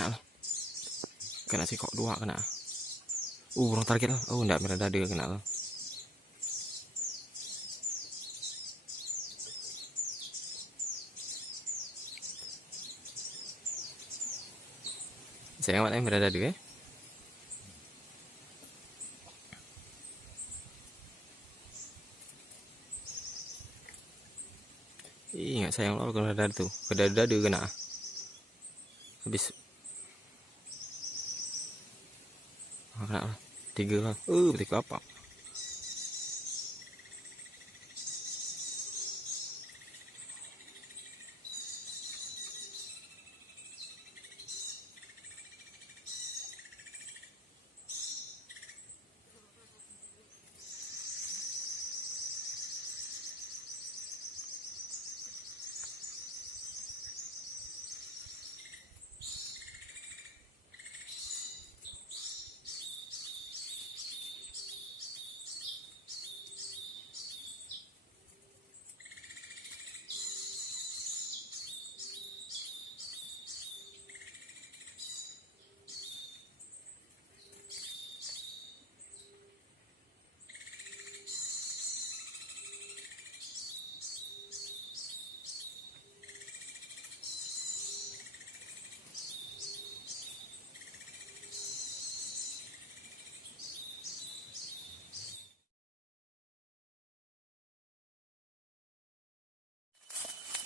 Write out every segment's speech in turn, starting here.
Kena lah. Kena si kok 2 kena. Burung target lah. Oh, enggak merah dada kena lah. Sayang mana merah dada eh. Ingat sayang lo kena dada tuh. Ke dada kena. Habis. Kena lah. 3 lah. Betul apa?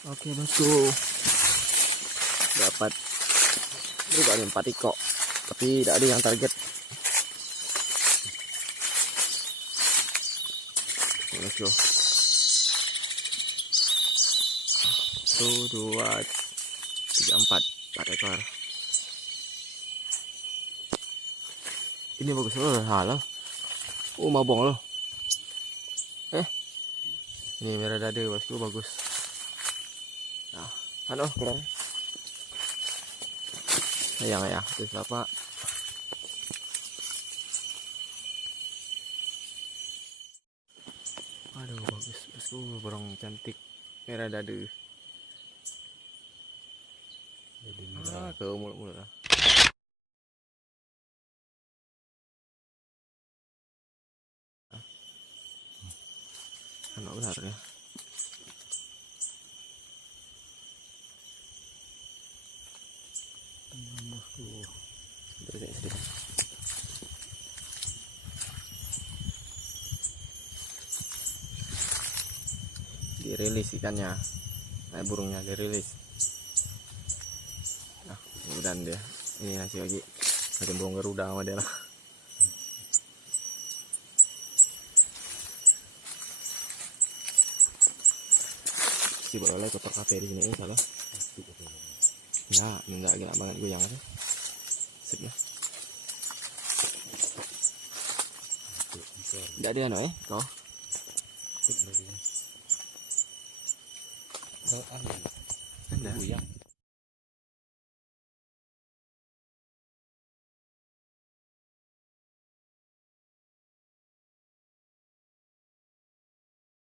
Oke bosku, dapat juga ada 4 ekor, tapi tidak ada yang target. Bosku, 1, 2, 3, 4 ekor. Ini bagus loh, halal. Mabong loh. Ini merah dada bosku, bagus. Halo, keluar. Sayang ya, itu apa? Aduh, bagus bosku, burung cantik merah dada. Ke mulut-mulut lah. Anak besar ya. Dirilis ikannya, burungnya dirilis. Nah, kemudian dia ini nasi lagi macam burung garuda sama dia lah. Si boleh kotor kafe di sini salah. Enggak gila banget goyang aja. Sip ya. Enggak ada no kau. Ada.